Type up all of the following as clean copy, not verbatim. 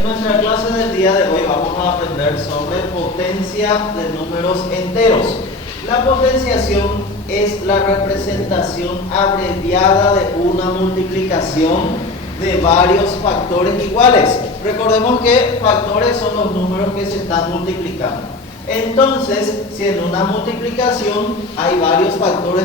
En nuestra clase del día de hoy vamos a aprender sobre potencia de números enteros. La potenciación es la representación abreviada de una multiplicación de varios factores iguales. Recordemos que factores son los números que se están multiplicando. Entonces, si en una multiplicación hay varios factores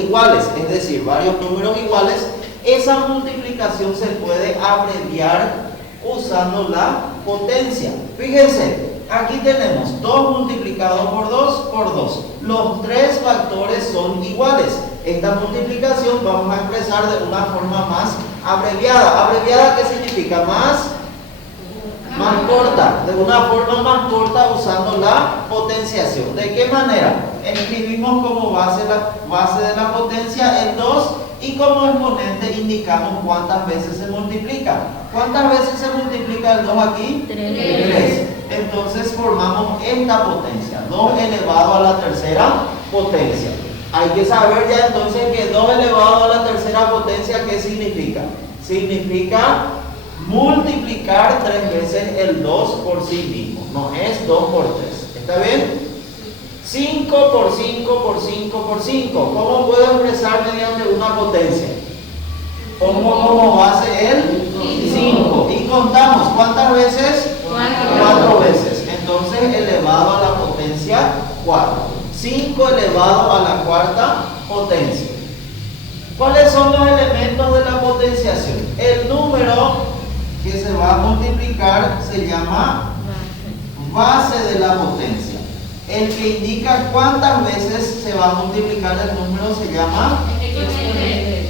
iguales, es decir, varios números iguales, esa multiplicación se puede abreviar usando la potencia. Fíjense, aquí tenemos 2 multiplicado por 2 por 2. Los 3 factores son iguales. Esta multiplicación vamos a expresar de una forma más abreviada. ¿Abreviada qué significa? Más corta. De una forma más corta usando la potenciación. ¿De qué manera? Escribimos como base de la potencia el 2 y como exponente indicamos cuántas veces se multiplica. ¿Cuántas veces se multiplica el 2 aquí? 3. Entonces formamos esta potencia, 2 elevado a la tercera potencia. Hay que saber ya entonces que 2 elevado a la tercera potencia, ¿qué significa? Significa multiplicar 3 veces el 2 por sí mismo. No es 2 por 3. ¿Está bien? 5 por 5 por 5 por 5. ¿Cómo puedo expresar mediante una potencia? Pongo como base el 5. Y contamos. ¿Cuántas veces? 4 veces. Entonces elevado a la potencia 4. 5 elevado a la cuarta potencia. ¿Cuáles son los elementos de la potenciación? El número que se va a multiplicar se llama base de la potencia. El que indica cuántas veces se va a multiplicar el número se llama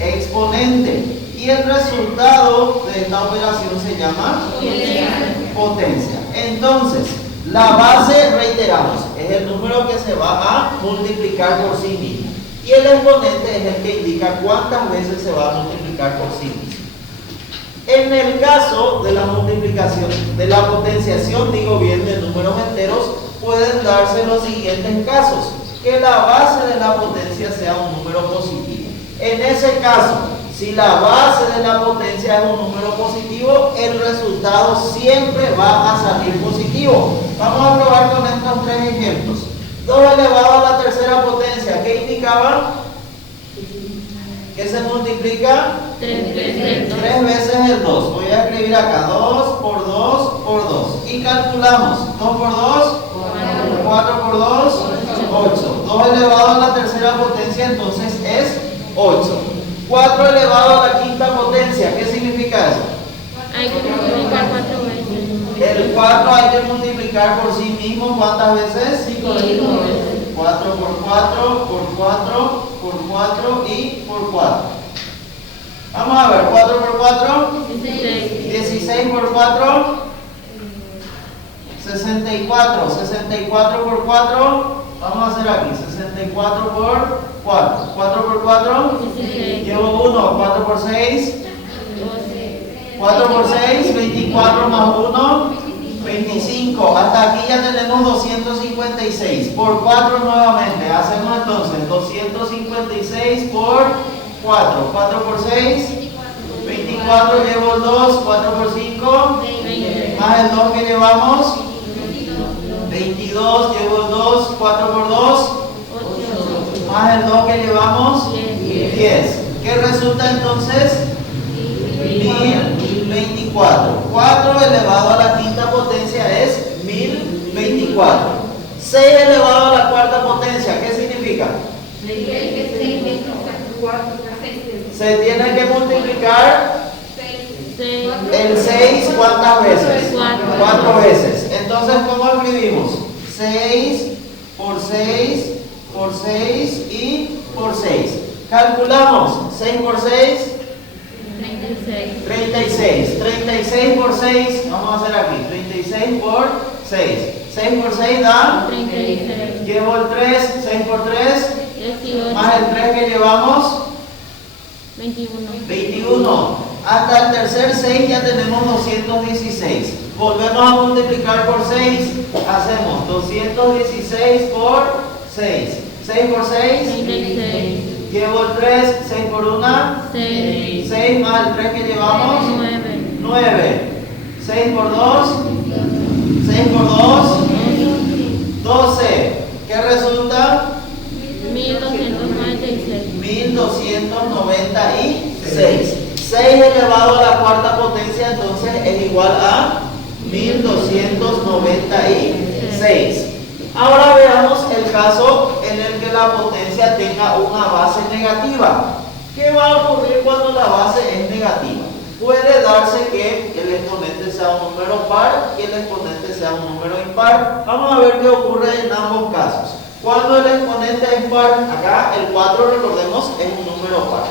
exponente. Y el resultado de esta operación se llama potencia. Entonces, la base, reiteramos, es el número que se va a multiplicar por sí mismo. Y el exponente es el que indica cuántas veces se va a multiplicar por sí mismo. En el caso de la multiplicación, de la potenciación, digo bien, de números enteros, pueden darse los siguientes casos. Que la base de la potencia sea un número positivo. En ese caso, si la base de la potencia es un número positivo, el resultado siempre va a salir positivo. Vamos a probar con estos 3 ejemplos. 2 elevado a la tercera potencia, ¿qué indicaba? ¿Qué se multiplica? 3 veces el 2. Voy a escribir acá 2 por 2 por 2. Y calculamos. 2 por 2, 4 por 2, 8. 2 elevado a la tercera potencia, entonces es 8. 4 elevado a la quinta potencia, ¿qué significa eso? Hay que multiplicar 4 veces. El 4 hay que multiplicar por sí mismo, ¿cuántas veces? 5 veces. 4 por 4, por 4, por 4 y por 4. Vamos a ver, 4 por 4, 16 por 4, 64. 64 por 4, vamos a hacer aquí, 64 por 4. 4 por 4, llevo 1, 4 por 6, 4 por 6, 24 más 1, 25. Hasta aquí ya tenemos 256. Por 4 nuevamente. Hacemos entonces 256 por 4. 4 por 6, 24. Llevo el 2. 4 por 5, más el 2 que llevamos, 22. Llevo el 2. 4 por 2, más el 2 que llevamos, 10. ¿Qué resulta entonces? 1024. 4 elevado a la quinta potencia es 1024. 6 elevado a la cuarta potencia, ¿qué significa? Se tiene que multiplicar el 6, ¿cuántas veces? 4 veces. Entonces, ¿cómo escribimos? 6 por 6 por 6 y por 6. Calculamos. 6 por 6. 36. 36 por 6, vamos a hacer aquí, 36 por 6. 6 por 6 da 36. Llevo el 3, 6 por 3, 18. más el 3 que llevamos, 21. Hasta el tercer 6 ya tenemos 216. Volvemos a multiplicar por 6, hacemos 216 por 6. 6 por 6, 36. Llevo el 3, 6 por 1, 6. 6 más el 3 que llevamos, 9. 9. 6 6 por 2, 6 por 2, 12. ¿Qué resulta? 1296. 1296. 6 elevado a la cuarta potencia, entonces es igual a 1296. Ahora veamos el caso en el que la potencia tenga una base negativa. ¿Qué va a ocurrir cuando la base es negativa? Puede darse que el exponente sea un número par y el exponente sea un número impar. Vamos a ver qué ocurre en ambos casos. Cuando el exponente es par, acá el 4, recordemos, es un número par.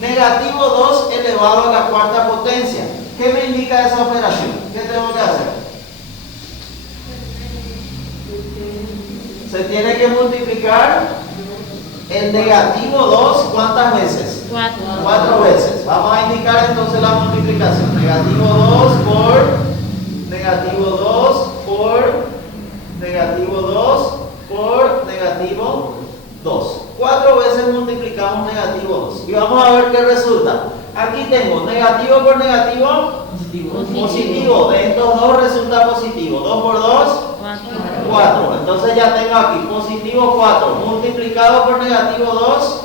Negativo 2 elevado a la cuarta potencia. ¿Qué me indica esa operación? ¿Qué tengo que hacer? Se tiene que multiplicar el negativo 2, ¿cuántas veces? 4. 4 veces. Vamos a indicar entonces la multiplicación. Negativo 2 por negativo 2 por negativo 2 por negativo 2. 4 veces multiplicamos negativo 2. Y vamos a ver qué resulta. Aquí tengo negativo por negativo, positivo. De estos dos resulta positivo. 2 por 2, 4. Entonces ya tengo aquí positivo 4 multiplicado por negativo 2.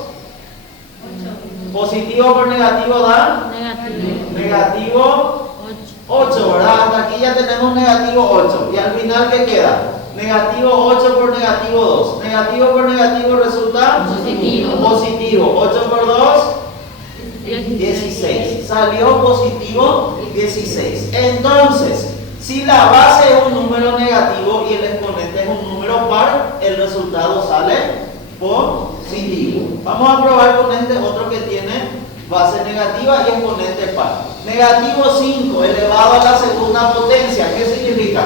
Positivo por negativo da negativo 8, ¿verdad? Hasta aquí ya tenemos negativo 8. Y al final, ¿qué queda? Negativo 8 por negativo 2. Negativo por negativo resulta positivo. 8 por 2, 16. Salió positivo 16. Entonces, si la base es un número negativo y el exponente es un número par, el resultado sale positivo. Vamos a probar con este otro que tiene base negativa y exponente par. Negativo 5 elevado a la segunda potencia. ¿Qué significa?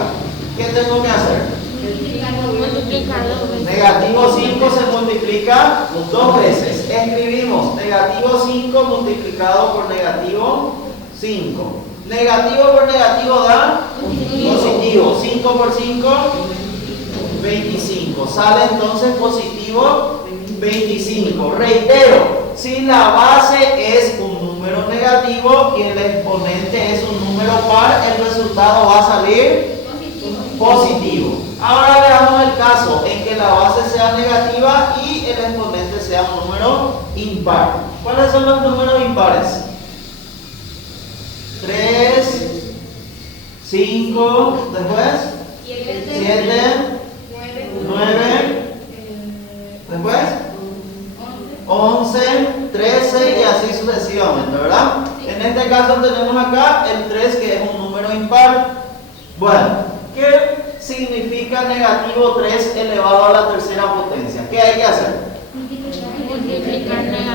¿Qué tengo que hacer? Negativo 5 se multiplica 2 veces. Escribimos negativo 5 multiplicado por negativo 5. Negativo por negativo da positivo. 5 por 5, 25. Sale entonces positivo 25. Reitero, si la base es un número negativo y el exponente es un número par, el resultado va a salir positivo. Ahora veamos el caso en que la base sea negativa y el exponente sea un número impar. ¿Cuáles son los números impares? 3, 5, después 7, 9, después 11, 13 y así sucesivamente, ¿verdad? En este caso tenemos acá el 3, que es un número impar. Bueno, ¿qué significa negativo 3 elevado a la tercera potencia? ¿Qué hay que hacer?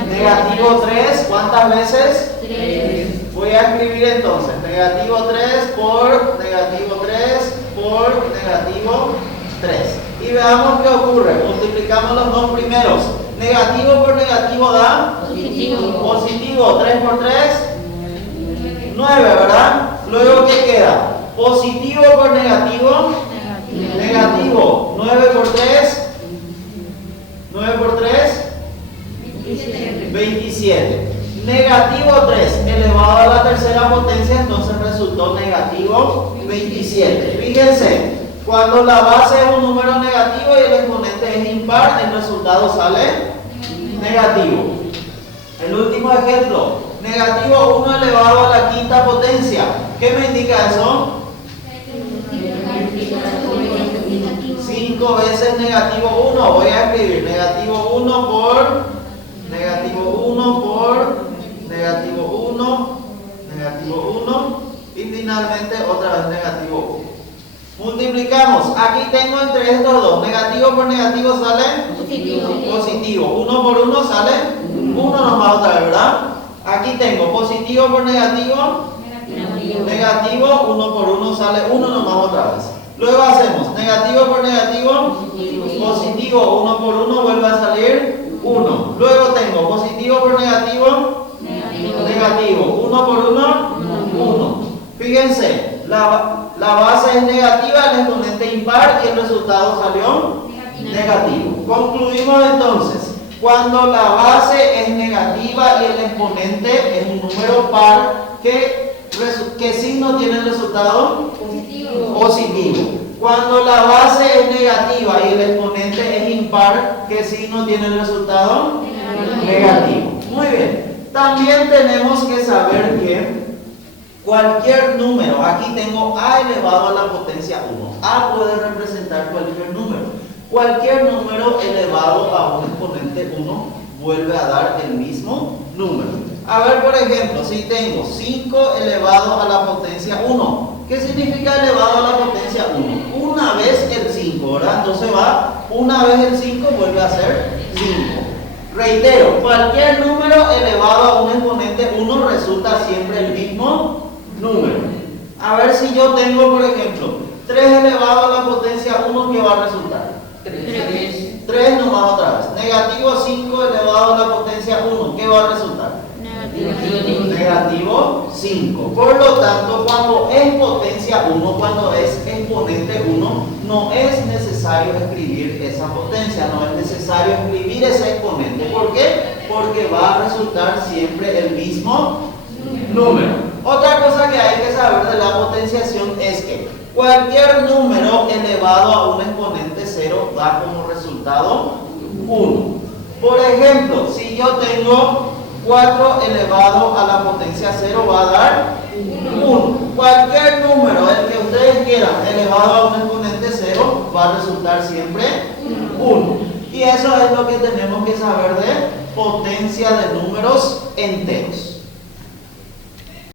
Negativo 3, ¿cuántas veces? 3. Voy a escribir entonces negativo 3 por negativo 3 por negativo 3. Y veamos qué ocurre. Multiplicamos los dos primeros. Negativo por negativo da positivo. 3 por 3, 9, ¿verdad? Luego, ¿qué queda? Positivo por negativo, negativo. 9 por 3, 9 por 3, 27. Negativo 3 elevado a la tercera potencia, entonces resultó negativo 27. Fíjense, cuando la base es un número negativo y el exponente es impar, el resultado sale negativo. El último ejemplo, negativo 1 elevado a la quinta potencia. ¿Qué me indica eso? 5 veces negativo 1. Voy a escribir negativo 1 por negativo 1 por negativo 1, negativo 1 y finalmente otra vez negativo 1. Multiplicamos. Aquí tengo entre estos dos. Negativo por negativo sale positivo. 1 por 1 sale 1 nomás otra vez, ¿verdad? Aquí tengo positivo por negativo, negativo. 1 por 1 sale 1 nomás otra vez. Luego hacemos negativo por negativo, positivo. 1 por 1 vuelve a salir 1. Luego tengo positivo por negativo, negativo. 1 por 1, 1. Fíjense, la base es negativa, el exponente impar y el resultado salió negativo. Concluimos entonces, cuando la base es negativa y el exponente es un número par, que ¿qué signo tiene el resultado? Positivo. Positivo. Cuando la base es negativa y el exponente es impar, ¿qué signo tiene el resultado? Negativo. Muy bien. También tenemos que saber que cualquier número, aquí tengo a elevado a la potencia 1. A puede representar cualquier número. Cualquier número elevado a un exponente 1 vuelve a dar el mismo número. A ver, por ejemplo, si tengo 5 elevado a la potencia 1. ¿Qué significa elevado a la potencia 1? Una vez el 5, ¿verdad? Entonces va, una vez el 5 vuelve a ser 5. Reitero, cualquier número elevado a un exponente 1 resulta siempre el mismo número. A ver si yo tengo, por ejemplo, 3 elevado a la potencia 1, ¿qué va a resultar? 3 nomás otra vez. Negativo 5 elevado a la potencia 1, ¿qué va a resultar? Negativo 5. Por lo tanto, cuando es potencia 1, cuando es exponente 1, no es necesario escribir esa potencia, no es necesario escribir ese exponente. ¿Por qué? Porque va a resultar siempre el mismo número. Otra cosa que hay que saber de la potenciación es que cualquier número elevado a un exponente 0 da como resultado 1. Por ejemplo, si yo tengo 4 elevado a la potencia 0 va a dar 1. Cualquier número, el que ustedes quieran, elevado a un exponente 0 va a resultar siempre 1. Y eso es lo que tenemos que saber de potencia de números enteros.